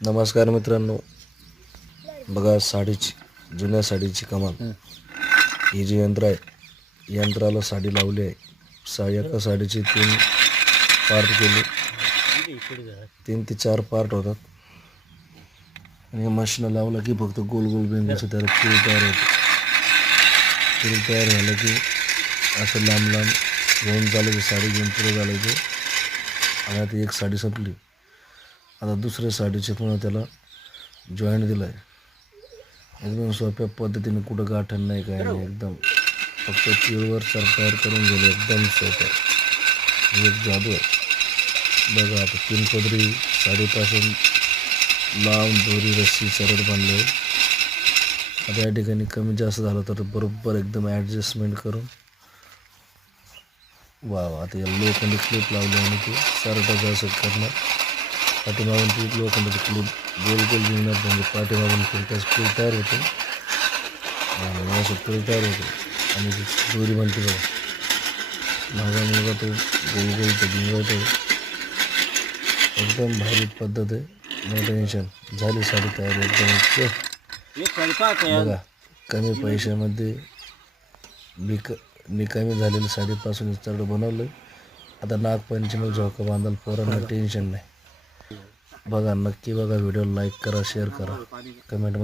नमस्कार मित्रांनो, बघा साडीची, जुन्या साडीची कमाल. हे जे यंत्र आहे, यंत्राला साडी लावली आहे. एका साडीचे 3 पार्ट केले, 3 ते 4 पार्ट होतात. आणि मशीन लावलं की फक्त गोल गोल बिंदूचं त्याला फूल तयार होतं. फूल तयार झालं की असं लांब लांब घेऊन चालायचं, साडी घेऊन पुढे चालायचं. आणि आता एक साडी संपली, आता दुसऱ्या साडीचे पुन्हा त्याला जॉईंट दिलं आहे. एकदम सोप्या पद्धतीने, कुठं गाठण नाही, काय नाही, एकदम फक्त तिळवर तयार करून गेले. एकदम सोपं, एक जादू आहे. बघा आता 3 पदरी साडीपासून लांब दोरी रस्सी सरळ बांधले. आता या ठिकाणी कमी जास्त झालं तर बरोबर एकदम ॲडजस्टमेंट करून वा आता या लोखंडी क्लिप लावली आणि ते सरटाचं असं करणार. पाठीमागून ती लोखंडाची क्लिप गोल गोल घेणार, म्हणजे पाठीमागून फिरताच फूल तयार होते आणि असं फूल तयार होते. आणि ती दोरी बनते बघा, माझा मुलगा तो गोल गोल तो भिंगवतो. एकदम भारी पद्धत आहे, नो टेन्शन. झाली साडी तयार एकदम. बघा कमी पैशामध्ये निकामी झालेली साडीपासून चढ बनवलं. आता नागपंचमी झोका बांधाल पोरांना टेन्शन नाही. बघा, नक्की बघा व्हिडिओ, लाईक करा, शेअर करा, कमेंटमध्ये